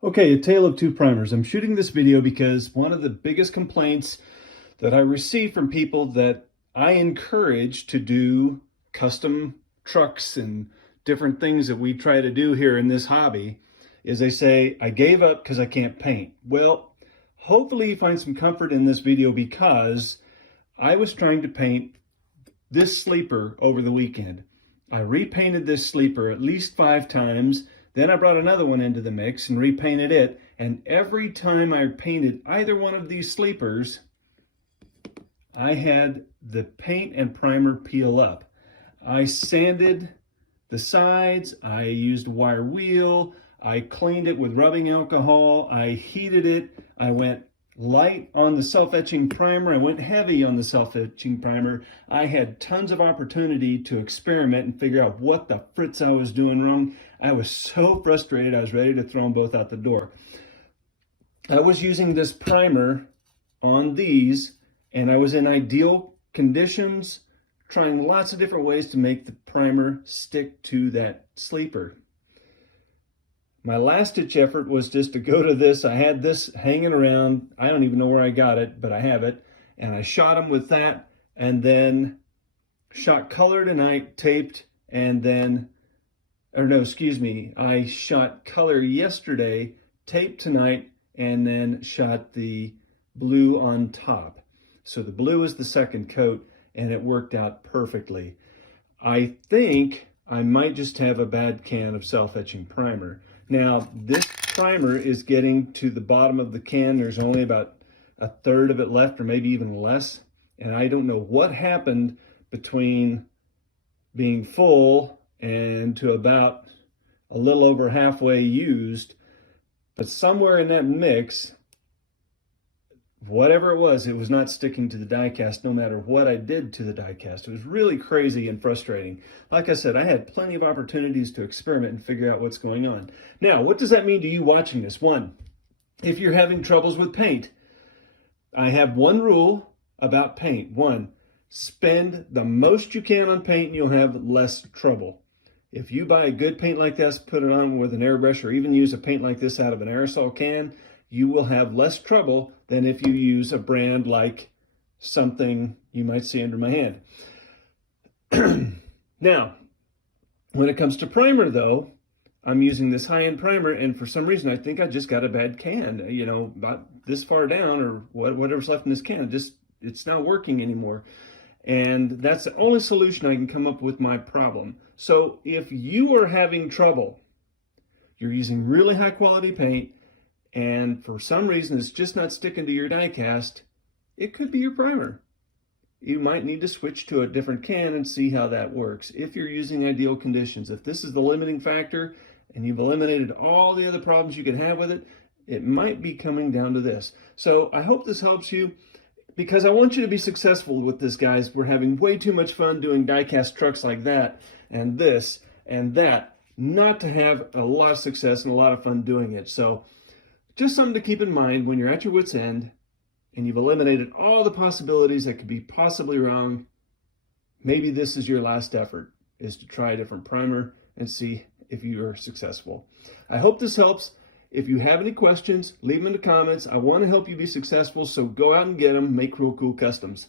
Okay, a tale of two primers. I'm shooting this video because one of the biggest complaints that I receive from people that I encourage to do custom trucks and different things that we try to do here in this hobby is they say, I gave up because I can't paint. Well, hopefully you find some comfort in this video because I was trying to paint this sleeper over the weekend. I repainted this sleeper at least 5 times. Then I brought another one into the mix and repainted it. And every time I painted either one of these sleepers, I had the paint and primer peel up. I sanded the sides, I used a wire wheel, I cleaned it with rubbing alcohol, I heated it, I went light on the self-etching primer, I went heavy on the self-etching primer. I had tons of opportunity to experiment and figure out what the fritz I was doing wrong. I was so frustrated, I was ready to throw them both out the door. I was using this primer on these, and I was in ideal conditions, trying lots of different ways to make the primer stick to that sleeper. My last ditch effort was just to go to this. I had this hanging around. I don't even know where I got it, but I have it. And I shot them with that and then shot color tonight, taped, and then, I shot color yesterday, taped tonight, and then shot the blue on top. So the blue is the second coat, and it worked out perfectly. I think I might just have a bad can of self-etching primer. Now, this primer is getting to the bottom of the can. There's only about a third of it left, or maybe even less. And I don't know what happened between being full and to about a little over halfway used. But somewhere in that mix, whatever it was not sticking to the die cast no matter what I did to the die cast. It was really crazy and frustrating. Like I said, I had plenty of opportunities to experiment and figure out what's going on. Now, what does that mean to you watching this? One, if you're having troubles with paint, I have one rule about paint. One, spend the most you can on paint and you'll have less trouble. If you buy a good paint like this, put it on with an airbrush, or even use a paint like this out of an aerosol can, you will have less trouble than if you use a brand like something you might see under my hand. Now, when it comes to primer though, I'm using this high-end primer, and for some reason I think I just got a bad can, about this far down, or whatever's left in this can, it's not working anymore. And that's the only solution I can come up with my problem. So if you are having trouble, you're using really high quality paint, and for some reason it's just not sticking to your die cast, it could be your primer. You might need to switch to a different can and see how that works if you're using ideal conditions. If this is the limiting factor and you've eliminated all the other problems you could have with it, it might be coming down to this. So I hope this helps you, because I want you to be successful with this, guys. We're having way too much fun doing die cast trucks like that and this and that, not to have a lot of success and a lot of fun doing it. So just something to keep in mind when you're at your wit's end and you've eliminated all the possibilities that could be possibly wrong. Maybe this is your last effort, is to try a different primer and see if you are successful. I hope this helps. If you have any questions, leave them in the comments. I want to help you be successful, so go out and get them. Make real cool customs.